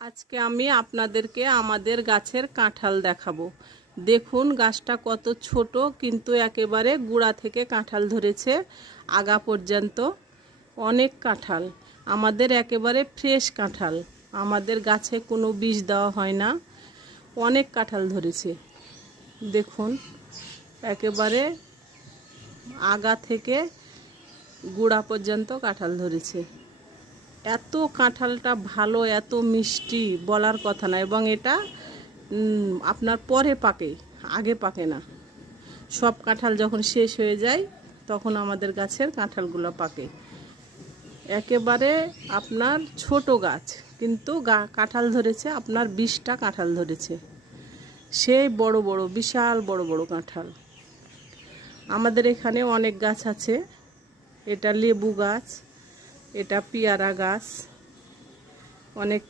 আজকে আমি আপনাদেরকে আমাদের গাছের কাঁঠাল দেখাবো। দেখুন গাছটা কত ছোট, কিন্তু একেবারে গোড়া থেকে কাঁঠাল ধরেছে আগা পর্যন্ত। অনেক কাঁঠাল, আমাদের একেবারে ফ্রেশ কাঁঠাল, আমাদের গাছে কোনো বীজ দেওয়া হয় না। অনেক কাঁঠাল ধরেছে, দেখুন একেবারে আগা থেকে গোড়া পর্যন্ত কাঁঠাল ধরেছে। এত কাঁঠালটা ভালো, এত মিষ্টি, বলার কথা না। এবং এটা আপনার পরে পাকে, আগে পাকে না। সব কাঁঠাল যখন শেষ হয়ে যায় তখন আমাদের গাছের কাঁঠালগুলো পাকে। একেবারে আপনার ছোট গাছ, কিন্তু কাঁঠাল ধরেছে আপনার 20টা কাঁঠাল ধরেছে। সেই বড় বড়, বিশাল বড় বড় কাঁঠাল। আমাদের এখানে অনেক গাছ আছে। এটা লেবু গাছ, এটা পেয়ারা গাছ, অনেক